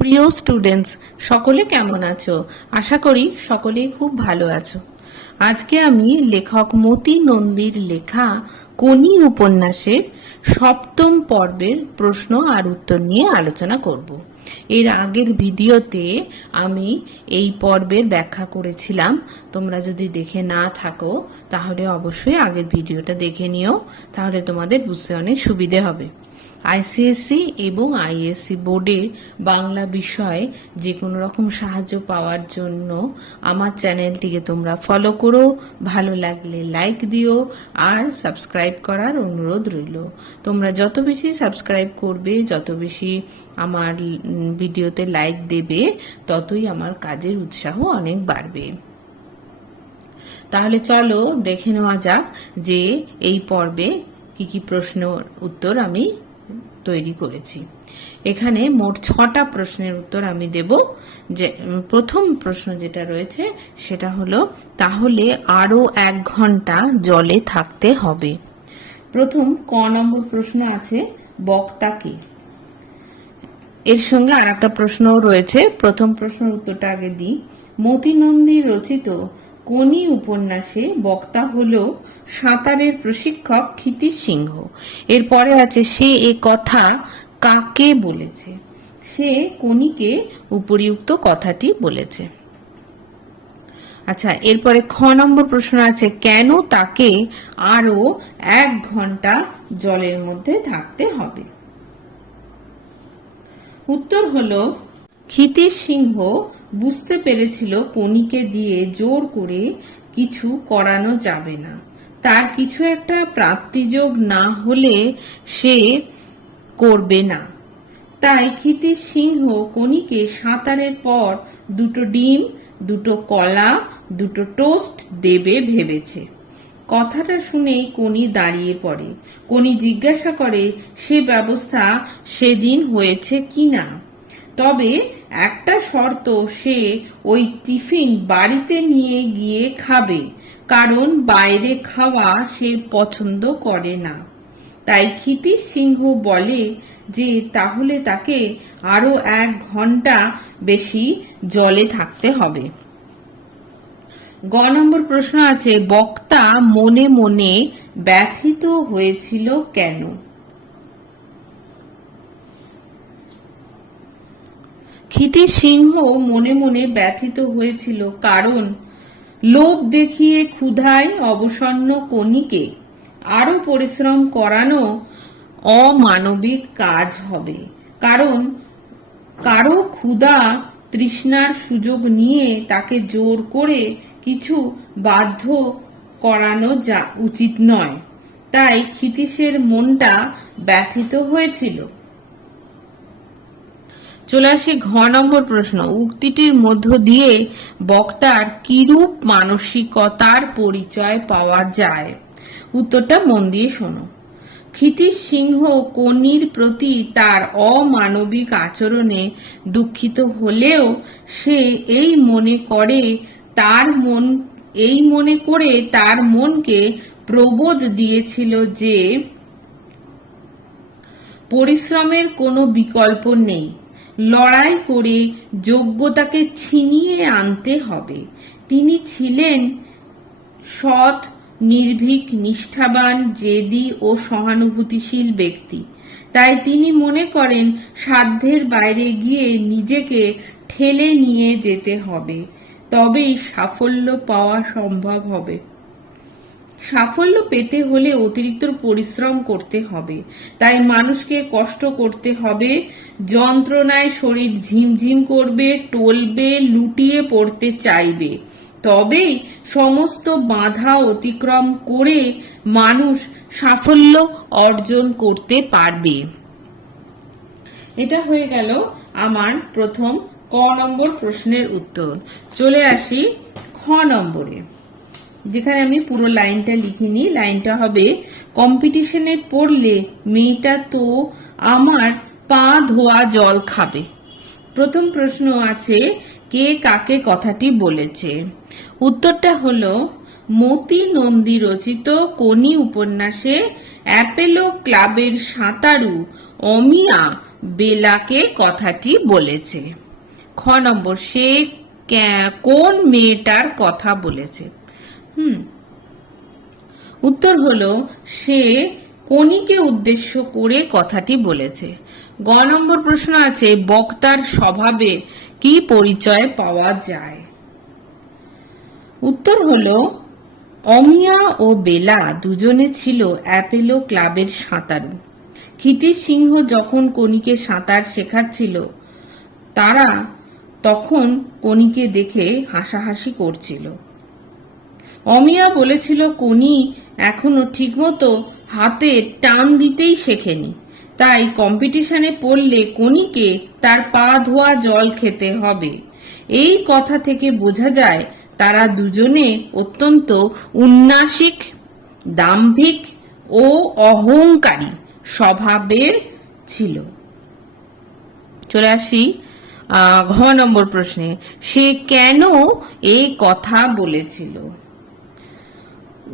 প্রিয় স্টুডেন্টস সকলে কেমন আছো? আশা করি সকলেই খুব ভালো আছো। আজকে আমি লেখক মতি নন্দীর লেখা কোনি উপন্যাসের সপ্তম পর্বের প্রশ্ন আর উত্তর নিয়ে আলোচনা করব। এর আগের ভিডিওতে আমি এই পর্বের ব্যাখ্যা করেছিলাম। তোমরা যদি দেখে না থাকো, তাহলে অবশ্যই আগের ভিডিওটা দেখে নিও। তাহলে তোমাদের বুঝতে অনেক সুবিধে হবে। আইসিএসসি এবং আইএসসি বোর্ডের বাংলা বিষয়ে যে কোনো রকম সাহায্য পাওয়ার জন্য আমার চ্যানেলটিকে তোমরা ফলো করো, ভালো লাগলে লাইক দিও আর সাবস্ক্রাইব করার অনুরোধ রইল। তোমরা যত বেশি সাবস্ক্রাইব করবে, যত বেশি আমার ভিডিওতে লাইক দেবে, ততই আমার কাজের উৎসাহ অনেক বাড়বে। তাহলে চলো দেখে নেওয়া যাক যে এই পর্বে কি কি প্রশ্ন উত্তর আমি তৈরি করেছি। এখানে মোট ছটা প্রশ্নের উত্তর আমি দেব। যে প্রথম প্রশ্ন যেটা রয়েছে সেটা হলো, তাহলে আরও এক ঘণ্টা জলে থাকতে হবে। প্রথম ক নম্বর প্রশ্ন আছে বক্তাকে এর সঙ্গে আর একটা প্রশ্নও রয়েছে। প্রথম প্রশ্নের উত্তরটা আগে দিই। মতিনন্দী রচিত কোনি উপন্যাসে বক্তা হল সাঁতারের প্রশিক্ষক ক্ষিতিশ সিংহ। এরপরে আছে, সে এ কথা কাকে বলেছে? সে কোনিকে উপরিউক্ত কথাটি বলেছে। আচ্ছা এরপরে খ নম্বর প্রশ্ন আছে, কেন তাকে আরও এক ঘণ্টা জলের মধ্যে থাকতে হবে? উত্তর হলো ক্ষিতিশ সিংহ বুঝতে পেরেছিল কনিকে দিয়ে জোর করে কিছু করানো যাবে না। তার কিছু একটা প্রাপ্তিযোগ না হলে সে করবে না। তাই ক্ষিতিশ সিংহ কনিকে সাঁতারের পর দুটো ডিম, দুটো কলা, দুটো টোস্ট দেবে ভেবেছে। কথাটা শুনেই কনি দাঁড়িয়ে পড়ে। কনি জিজ্ঞাসা করে, সে ব্যবস্থা সেদিন হয়েছে কিনা? তবে একটা শর্ত সে ওই টিফিন বাড়িতে নিয়ে গিয়ে খাবে, কারণ বাইরে খাওয়া সে পছন্দ করে না। তাই ক্ষিতিশ সিংহ বলে যে তাহলে তাকে আরও এক ঘণ্টা বেশি জলে থাকতে হবে। গ নম্বর প্রশ্ন আছে, বক্তা মনে মনে ব্যথিত হয়েছিল কেন? ক্ষিতি সিংহ মনে মনে ব্যথিত হয়েছিল, কারণ লোভ দেখিয়ে ক্ষুধায় অবসন্ন কনিকে আরও পরিশ্রম করানো অমানবিক কাজ হবে। কারণ কারও ক্ষুধা তৃষ্ণার সুযোগ নিয়ে তাকে জোর করে কিছু বাধ্য করানো যা উচিত নয়। তাই ক্ষিতীশের মনটা ব্যথিত হয়েছিল। চলে আসি ঘ নম্বর প্রশ্ন। উক্তিটির মধ্য দিয়ে বক্তার কিরূপ মানসিকতার পরিচয় পাওয়া যায়? উত্তরটা মন দিয়ে শোনো। ক্ষিতিশ সিংহ কনির প্রতি তার অমানবিক আচরণে দুঃখিত হলেও সে এই মনে করে তার মন, এই মনে করে তার মনকে প্রবোধ দিয়েছিল যে পরিশ্রমের কোনো বিকল্প নেই। লড়াই করে যোগ্যতাকে ছিনিয়ে আনতে হবে। তিনি ছিলেন সৎ, নির্ভীক, নিষ্ঠাবান, জেদি ও সহানুভূতিশীল ব্যক্তি। তাই তিনি মনে করেন, সাধ্যের বাইরে গিয়ে নিজেকে ঠেলে নিয়ে যেতে হবে। তবেই সাফল্য পাওয়া সম্ভব হবে। সাফল্য পেতে হলে অতিরিক্ত পরিশ্রম করতে হবে। তাই মানুষকে কষ্ট করতে হবে। যন্ত্রণায় শরীর ঝিমঝিম করবে, টলবে, লুটিয়ে পড়তে চাইবে। তবেই সমস্ত বাধা অতিক্রম করে মানুষ সাফল্য অর্জন করতে পারবে। এটা হয়ে গেল আমার প্রথম ক নম্বর প্রশ্নের উত্তর। চলে আসি খ নম্বরে। যেখানে আমি পুরো লাইনটা লিখিনি, লাইনটা হবে, কম্পিটিশনে পড়লে মেয়েটা তো আমার পা ধোয়া জল খাবে। প্রথম প্রশ্ন আছে, কে কাকে কথাটি বলেছে? উত্তরটা হলো, মতি নন্দী রচিত কোনি উপন্যাসে অ্যাপেলো ক্লাবের সাঁতারু অমিয়া বেলাকে কথাটি বলেছে। খ নম্বর, সে কোন মেয়েটার কথা বলেছে? উত্তর হলো, সে কনিকে উদ্দেশ্য করে কথাটি বলেছে। গ নম্বর প্রশ্ন আছে, বক্তার স্বভাবে কি পরিচয় পাওয়া যায়? উত্তর হলো, অমিয়া ও বেলা দুজনে ছিল অ্যাপেলো ক্লাবের সাঁতারু। ক্ষিতিশ সিংহ যখন কনিকে সাঁতার শেখাচ্ছিল, তারা তখন কনিকে দেখে হাসাহাসি করছিল। অমিয়া বলেছিল, কনি, এখনও ঠিকমতো হাতে টান দিতেই শেখেনি। তাই কম্পিটিশনে পড়লে কনিকে তার পা ধোয়া জল খেতে হবে। এই কথা থেকে বোঝা যায়, তারা দুজনে অত্যন্ত উন্নাসিক, দাম্ভিক ও অহংকারী স্বভাবের ছিল। চলে আসি ঘ নম্বর প্রশ্নে। সে কেন এই কথা বলেছিল?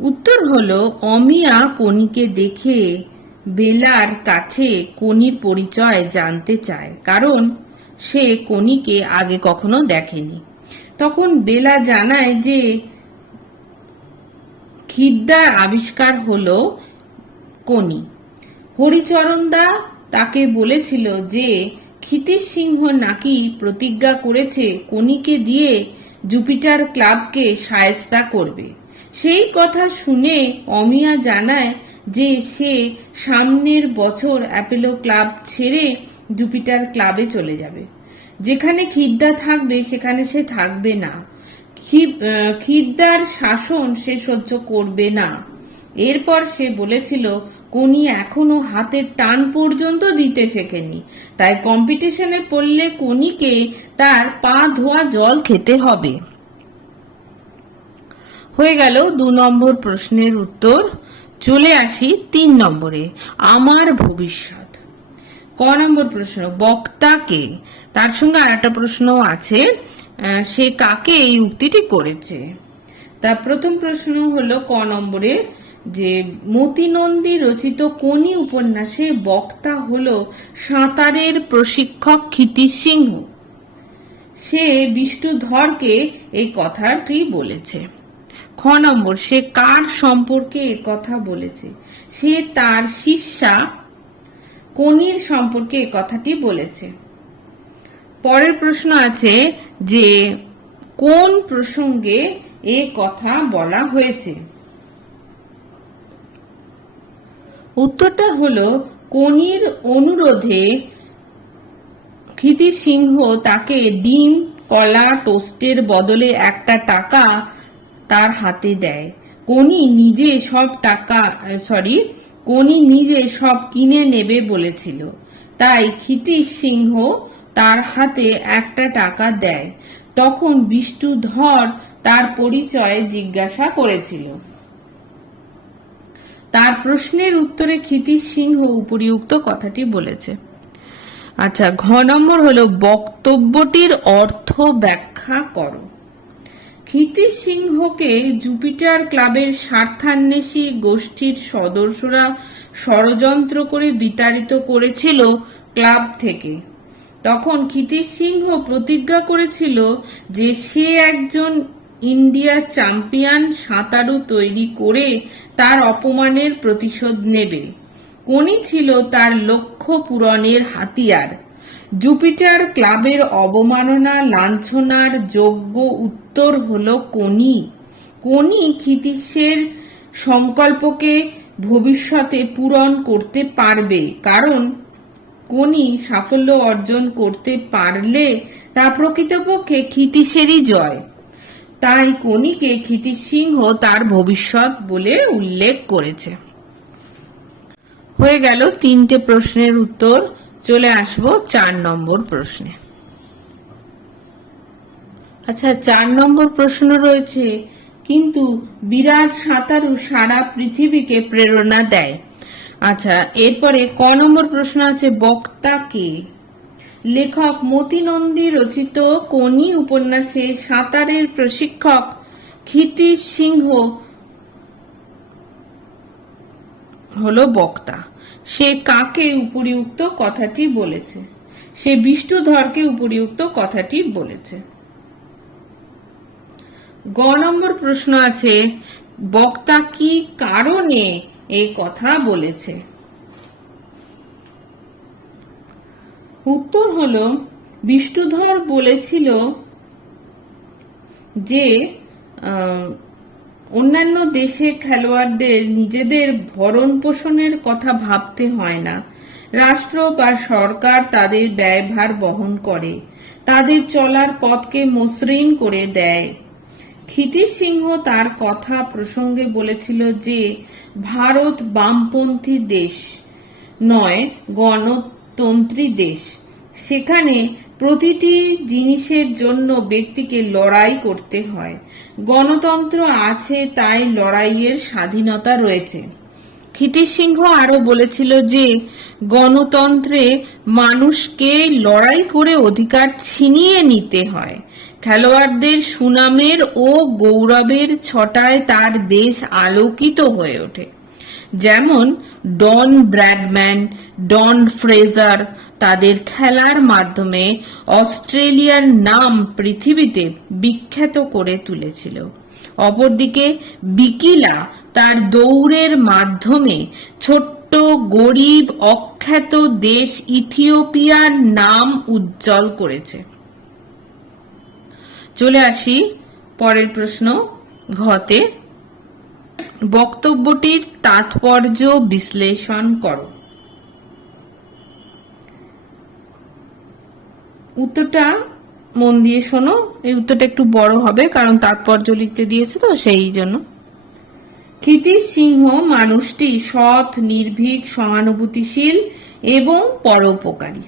উত্তর হলো, অমিয়া কনিকে দেখে বেলার কাছে কনির পরিচয় জানতে চায়, কারণ সে কনিকে আগে কখনো দেখেনি। তখন বেলা জানায় যে খিদ্দার আবিষ্কার হলো কনি হরিচরণদা তাকে বলেছিল যে, ক্ষিতিশ সিংহ নাকি প্রতিজ্ঞা করেছে কনিকে দিয়ে জুপিটার ক্লাবকে সায়স্তা করবে। সেই কথা শুনে অমিয়া জানায় যে সে সামনের বছর অ্যাপেলো ক্লাব ছেড়ে জুপিটার ক্লাবে চলে যাবে। যেখানে খিদ্দা থাকবে, সেখানে সে থাকবে না। খিদ্দার শাসন সে সহ্য করবে না। এরপর সে বলেছিল, কোনি এখনও হাতের টান পর্যন্ত দিতে শেখেনি। তাই কম্পিটিশনে পড়লে কোনিকে তার পা ধোয়া জল খেতে হবে। হয়ে গেল দু নম্বর প্রশ্নের উত্তর। চলে আসি তিন নম্বরে, আমার ভবিষ্যৎ। ক নম্বর প্রশ্ন বক্তাকে তার সঙ্গে আর একটা প্রশ্ন আছে সে কাকে এই উক্তিটি করেছে? তা প্রথম প্রশ্ন হলো ক নম্বরে যে, মতিনন্দী রচিত কোনি উপন্যাসে বক্তা হল সাঁতারের প্রশিক্ষক ক্ষিতিশ সিংহ? সে বিষ্ণুধরকে এই কথাটি বলেছে। খ নম্বর, সে কার সম্পর্কে কথা বলেছে? সে তার শিষ্যা কনির সম্পর্কে এ কথাটি বলেছে। পরের প্রশ্ন আছে যে, কোন প্রসঙ্গে এ কথা বলা হয়েছে? উত্তরটা হলো, কনির অনুরোধে ক্ষিতি সিংহ তাকে ডিম, কলা, টোস্টের বদলে একটা টাকা তার হাতে দেয়। কনি নিজে সব টাকা সরি কনি নিজে সব কিনে নেবে বলেছিল। তাই ক্ষিতি সিংহ তার হাতে একটা টাকা দেয়। তখন বিষ্ণু ধর তার পরিচয় জিজ্ঞাসা করেছিল। তার প্রশ্নের উত্তরে ক্ষিতিশ সিংহ উপরিউক্ত কথাটি বলেছে। আচ্ছা ঘ নম্বর হলো বক্তব্যটির অর্থ ব্যাখ্যা করো। ক্ষিতিশ সিংহকে জুপিটার ক্লাবের স্বার্থান্বেষী গোষ্ঠীর সদস্যরা ষড়যন্ত্র করে বিতাড়িত করেছিল ক্লাব থেকে। তখন ক্ষিতিশ সিংহ প্রতিজ্ঞা করেছিল যে সে একজন ইন্ডিয়া চ্যাম্পিয়ন সাঁতারু তৈরি করে তার অপমানের প্রতিশোধ নেবে। কোনি ছিল তার লক্ষ্য পূরণের হাতিয়ার। জুপিটার ক্লাবের অবমাননা, লাঞ্ছনার যোগ্য উত্তর হল কোনি। কোনি ক্ষিতিশের সংকল্পকে ভবিষ্যতে পূরণ করতে পারবে, কারণ কোনি সাফল্য অর্জন করতে পারলে তা প্রকৃতপক্ষে ক্ষিতিশেরই জয়। তাই কোনিকে ক্ষিতিশ সিংহ তার ভবিষ্যৎ বলে উল্লেখ করেছে। হয়ে গেল তিনটে প্রশ্নের উত্তর। চলে আসব চার নম্বর প্রশ্নে। আচ্ছা চার নম্বর প্রশ্ন রয়েছে, কিন্তু বিরাট সাঁতারু সারা পৃথিবীকে প্রেরণা দেয়। আচ্ছা এরপরে ক নম্বর প্রশ্ন আছে, বক্তা কে? লেখক মতিনন্দী রচিত কোনি উপন্যাসে সাঁতারের প্রশিক্ষক ক্ষিতিশ সিংহ হলো বক্তা। সে কাকে উপরিউক্ত কথাটি বলেছে? সে বিষ্ণুধরকে উপরিউক্ত কথাটি বলেছে। গ নম্বর প্রশ্ন আছে, বক্তা কি কারণে এই কথা বলেছে? উত্তর হলো, বিষ্ণুধর বলেছিল যে অন্যান্য দেশে খেলোয়াড়দের নিজেদের ভরণ পোষণের কথা ভাবতে হয় না। রাষ্ট্র বা সরকার তাদের ব্যয়ভার বহন করে, তাদের চলার পথকে মসৃণ করে দেয়। ক্ষিতিশ সিংহ তার কথা প্রসঙ্গে বলেছিল যে, ভারত বামপন্থী দেশ নয়, গণতন্ত্রী দেশ। সেখানে প্রতিটি জিনিসের জন্য ব্যক্তিকে লড়াই করতে হয়। গণতন্ত্র আছে, তাই লড়াইয়ের স্বাধীনতা রয়েছে। ক্ষিতিশ সিংহ আরও বলেছিল যে, গণতন্ত্রে মানুষকে লড়াই করে অধিকার ছিনিয়ে নিতে হয়। খেলোয়াড়দের সুনামের ও গৌরবের ছটায় তার দেশ আলোকিত হয়ে ওঠে। যেমন ডন ব্র্যাডম্যান, ডন ফ্রেজার তাদের খেলার মাধ্যমে অস্ট্রেলিয়ার নাম পৃথিবীতে বিখ্যাত করে তুলেছিল। অপরদিকে বিকিলা তার দৌড়ের মাধ্যমে ছোট্ট, গরিব, অখ্যাত দেশ ইথিওপিয়ার নাম উজ্জ্বল করেছে। চলে আসি পরের প্রশ্ন ঘতে। বক্তব্যটির তাৎপর্য বিশ্লেষণ করো। উত্তরটা মন দিয়ে শোনো। এই উত্তরটা একটু বড় হবে, কারণ তাৎপর্য লিখতে দিয়েছে তো সেই জন্য। ক্ষিতিশ সিংহ মানুষটি সৎ, নির্ভীক, সহানুভূতিশীল এবং পরোপকারী।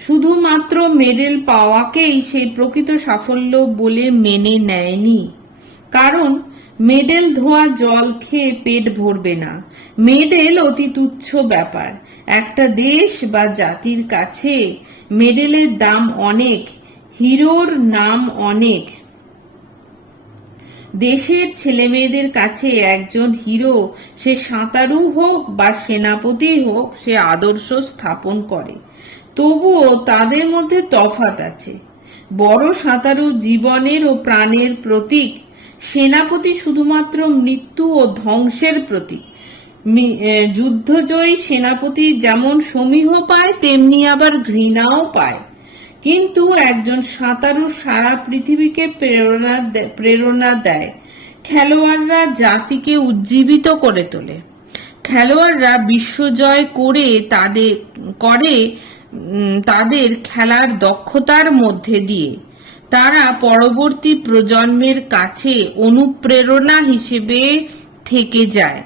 শুধুমাত্র মেডেল পাওয়াকেই সেই প্রকৃত সাফল্য বলে মেনে নেয়নি। কারণ মেডেল ধোয়া জল খেয়ে পেট ভরবে না। মেডেল অতি তুচ্ছ ব্যাপার। একটা দেশ বা জাতির কাছে মেডেলের দাম অনেক, হিরোর নাম অনেক। দেশের ছেলেমেয়েদের কাছে একজন হিরো, সে সাঁতারু হোক বা সেনাপতি হোক, সে আদর্শ স্থাপন করে। তবুও তাদের মধ্যে তফাত আছে। বড় সাঁতারু জীবনের ও প্রাণের প্রতীক সেনাপতি শুধুমাত্র মৃত্যু ও ধ্বংসের প্রতীক। যুদ্ধজয়ী সেনাপতি যেমন সমীহ পায়, তেমনি আবার ঘৃণাও পায়। কিন্তু একজন সাঁতারু সারা পৃথিবীকে প্রেরণা প্রেরণা দেয়। খেলোয়াড়রা জাতিকে উজ্জীবিত করে তোলে। খেলোয়াড়রা বিশ্বজয় করে তাদের করে তাদের খেলার দক্ষতার মধ্যে দিয়ে। তারা পরবর্তী প্রজন্মের কাছে অনুপ্রেরণা হিসেবে থেকে যায়।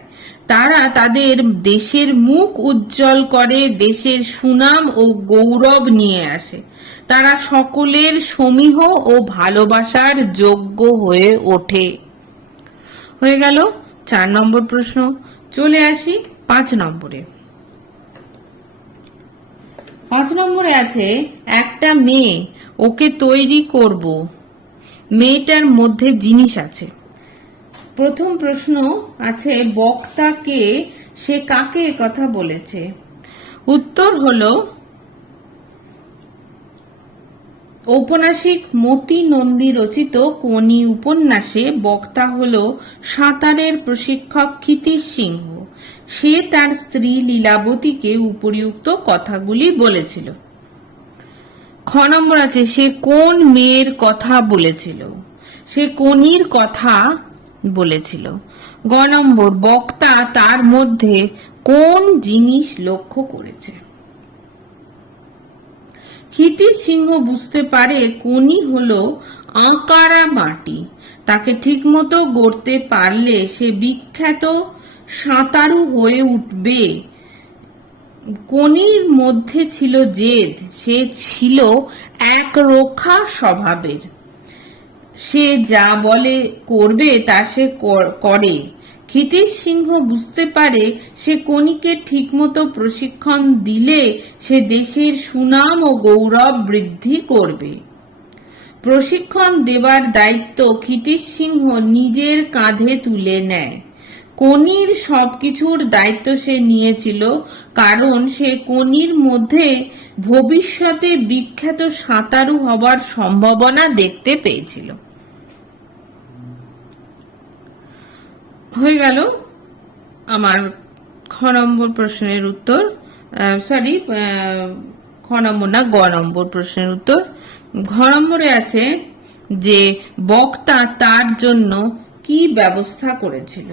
তারা তাদের দেশের মুখ উজ্জ্বল করে, দেশের সুনাম ও গৌরব নিয়ে আসে। তারা সকলের সমীহ ও ভালোবাসার যোগ্য হয়ে ওঠে। হয়ে গেল চার নম্বর প্রশ্ন। চলে আসি পাঁচ নম্বরে। পাঁচ নম্বরে আছে, একটা মেয়ে ওকে তৈরি করব। মেয়েটার মধ্যে জিনিস আছে। প্রথম প্রশ্ন আছে বক্তাকে সে কাকে কথা বলেছে? উত্তর হল, ঔপন্যাসিক মতি নন্দী রচিত কোনি উপন্যাসে বক্তা হল সাঁতারের প্রশিক্ষক ক্ষিতিশ সিংহ। সে তার স্ত্রী লীলাবতীকে উপরিউক্ত কথাগুলি বলেছিল। খ নম্বর আছে, সে কোন মেয়ের কথা বলেছিল? সে কোনির কথা বলেছিল। গ নম্বর, বক্তা তার মধ্যে কোন জিনিস লক্ষ্য করেছে? ক্ষিতিশ সিংহ বুঝতে পারে কোনি হলো আঁকারা মাটি। তাকে ঠিকমতো গড়তে পারলে সে বিখ্যাত সাঁতারু হয়ে উঠবে। কনির মধ্যে ছিল জেদ। সে ছিল একরোখা স্বভাবের। সে যা বলে করবে, তা সে কর- ক্ষিতিশ সিংহ বুঝতে পারে সে কনিকে ঠিকমতো প্রশিক্ষণ দিলে সে দেশের সুনাম ও গৌরব বৃদ্ধি করবে। প্রশিক্ষণ দেবার দায়িত্ব ক্ষিতিশ সিংহ নিজের কাঁধে তুলে নেয়। কনির সবকিছুর দায়িত্ব সে নিয়েছিল, কারণ সে কনির মধ্যে ভবিষ্যতে বিখ্যাত সাঁতারু হবার সম্ভাবনা দেখতে পেয়েছিল। হয়ে গেল আমার খ নম্বর প্রশ্নের উত্তর। সরি খ নম্বর না, গ নম্বর প্রশ্নের উত্তর। ঘ নম্বরে আছে যে বক্তা তার জন্য কি ব্যবস্থা করেছিল।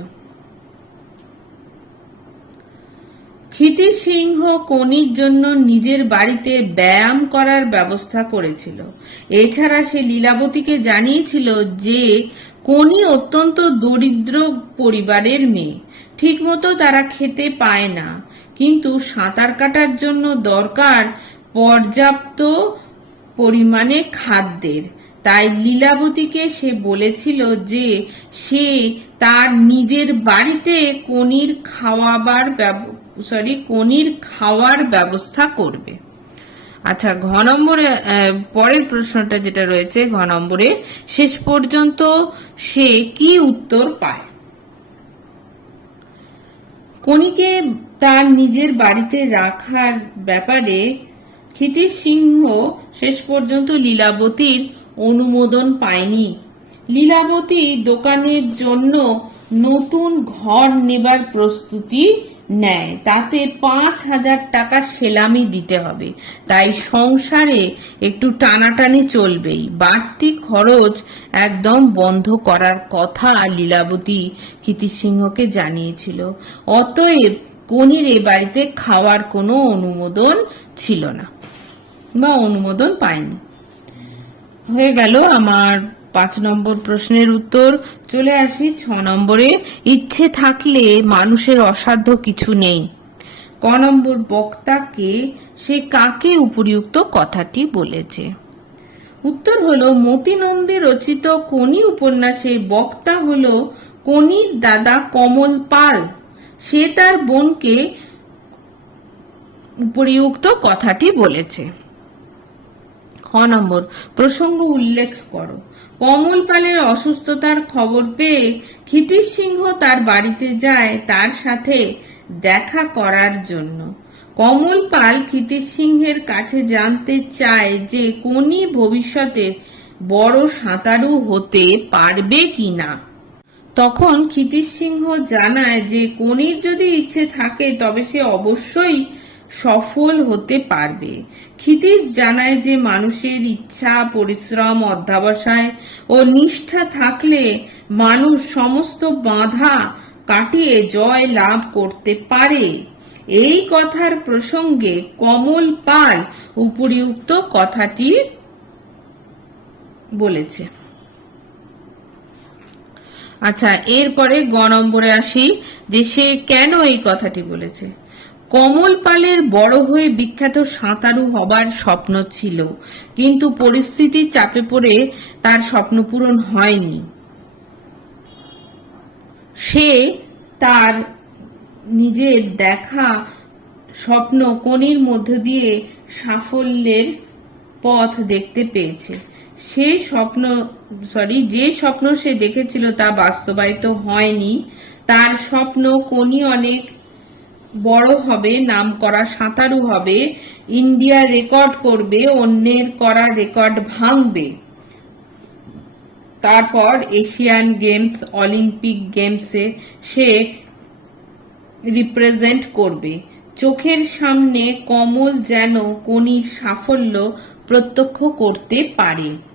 ক্ষিতির সিংহ কনির জন্য নিজের বাড়িতে ব্যায়াম করার ব্যবস্থা করেছিল। এছাড়া সে লীলাবতীকে জানিয়েছিল যে, কনি অত্যন্ত দরিদ্র পরিবারের মেয়ে। ঠিকমতো তারা খেতে পায় না। কিন্তু সাঁতার কাটার জন্য দরকার পর্যাপ্ত পরিমাণে খাদ্যের। তাই লীলাবতীকে সে বলেছিল যে, সে তার নিজের বাড়িতে কনির খাওয়াবার সরি কনির খাওয়ার ব্যবস্থা করবে। আচ্ছা ঘ নম্বরে পরের প্রশ্নটা যেটা রয়েছে, ঘ নম্বরে, শেষ পর্যন্ত সে কি উত্তর পায়? কনিকে তার নিজের বাড়িতে রাখার ব্যাপারে ক্ষিতির সিংহ শেষ পর্যন্ত লীলাবতীর অনুমোদন পায়নি। লীলাবতী দোকানের জন্য নতুন ঘর নেবার প্রস্তুতি নেয়। তাতে পাঁচ হাজার টাকা সেলামি দিতে হবে। তাই সংসারে একটু টানাটানি চলবেই। বাড়তি খরচ একদম বন্ধ করার কথা লীলাবতী কীর্তিসিংহকে জানিয়েছিল। অতএব কনির এ বাড়িতে খাওয়ার কোনো অনুমোদন ছিল না বা অনুমোদন পায়নি। হয়ে গেল আমার পাঁচ নম্বর প্রশ্নের উত্তর, চলে আসি ছ নম্বরে। ইচ্ছে থাকলে মানুষের অসাধ্য কিছু নেই। ক নম্বর বক্তাকে সে কাকে উপরিউক্ত কথাটি বলেছে? উত্তর হলো, মতিনন্দে রচিত কোনি উপন্যাসে বক্তা হল কোনির দাদা কমল পাল। সে তার বোনকে উপরিউক্ত কথাটি বলেছে। খ নম্বর, প্রসঙ্গ উল্লেখ করো। কমল পালের অসুস্থতার খবর পেয়ে ক্ষিতির সিংহ তার বাড়িতে যায় তার সাথে দেখা করার জন্য। কমল পাল ক্ষিতির সিংহের কাছে জানতে চায় যে কোনি ভবিষ্যতে বড় সাঁতারু হতে পারবে কিনা। তখন ক্ষিতির সিংহ জানায় যে কনির যদি ইচ্ছে থাকে তবে সে অবশ্যই সফল হতে পারবে। ক্ষিতিশ জানায় যে মানুষের ইচ্ছা, পরিশ্রম, অধ্যাবসায় ও নিষ্ঠা থাকলে মানুষ সমস্ত বাধা কাটিয়ে জয় লাভ করতে পারে। এই কথার প্রসঙ্গে কমল পাল উপরিউক্ত কথাটি বলেছে। আচ্ছা এরপরে গ নম্বরে আসি যে সে কেন এই কথাটি বলেছে? কমল পালের বড় হয়ে বিখ্যাত সাঁতারু হবার স্বপ্ন ছিল, কিন্তু পরিস্থিতির চাপে পড়ে তার স্বপ্ন পূরণ হয়নি। সে তার নিজের দেখা স্বপ্ন কনির মধ্য দিয়ে সাফল্যের পথ দেখতে পেয়েছে। সে স্বপ্ন সরি যে স্বপ্ন সে দেখেছিল তা বাস্তবায়িত হয়নি। তার স্বপ্ন কোনি অনেক বড় হবে নাম করা সাঁতারু হবে, ইন্ডিয়া রেকর্ড করবে, অন্যের করা রেকর্ড ভাঙবে। তারপর এশিয়ান গেমস, অলিম্পিক গেমসে সে রিপ্রেজেন্ট করবে। চোখের সামনে কমল যেন কনির সাফল্য প্রত্যক্ষ করতে পারে।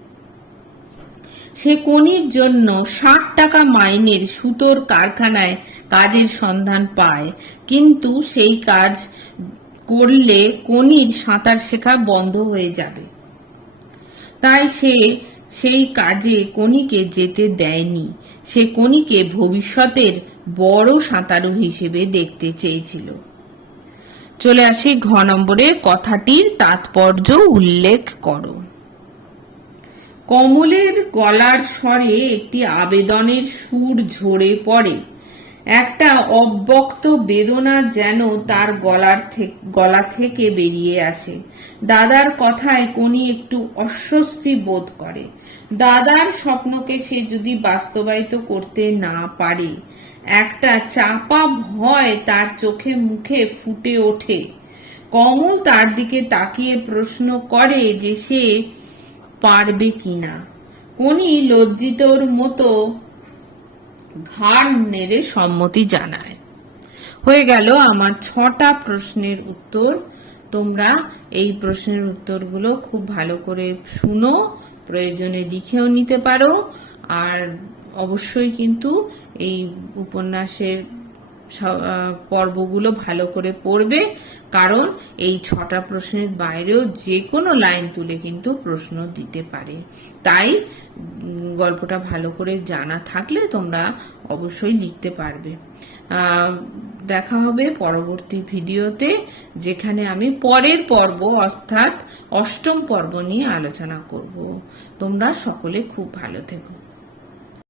সে কনির জন্য ষাট টাকা মাইনের সুতোর কারখানায় কাজের সন্ধান পায়। কিন্তু সেই কাজ করলে কনির সাঁতার শেখা বন্ধ হয়ে যাবে। তাই সে সেই কাজে কনিকে যেতে দেয়নি। সে কনিকে ভবিষ্যতের বড় সাঁতারু হিসেবে দেখতে চেয়েছিল। চলে আসি ঘ নম্বরে কথাটির তাৎপর্য উল্লেখ করো। কমলের গলার স্বরে একটি আবেদনের সুর ঝরে পড়ে। একটা অব্যক্ত বেদনা যেন তার গলার গলা থেকে বেরিয়ে আসে। দাদার কথায় কোনি একটু অস্বস্তি বোধ করে। দাদার স্বপ্নকে সে যদি বাস্তবায়িত করতে না পারে, একটা চাপা ভয় তার চোখে মুখে ফুটে ওঠে। কমল তার দিকে তাকিয়ে প্রশ্ন করে যে সে পারবে কিনা? কোনি লজ্জিতর মতো ঘাড় নেড়ে সম্মতি জানায়। হয়ে গেল আমার ছটা প্রশ্নের উত্তর। তোমরা এই প্রশ্নের উত্তরগুলো খুব ভালো করে শুনো, প্রয়োজনে লিখেও নিতে পারো। আর অবশ্যই কিন্তু এই উপন্যাসের পর্বগুলো ভালো করে পড়বে। কারণ এই ছটা প্রশ্নের বাইরেও যে কোনো লাইন তুলে কিন্তু প্রশ্ন দিতে পারে। তাই গল্পটা ভালো করে জানা থাকলে তোমরা অবশ্যই লিখতে পারবে। দেখা হবে পরবর্তী ভিডিওতে, যেখানে আমি পরের পর্ব, অর্থাৎ অষ্টম পর্ব নিয়ে আলোচনা করব। তোমরা সকলে খুব ভালো থেকো।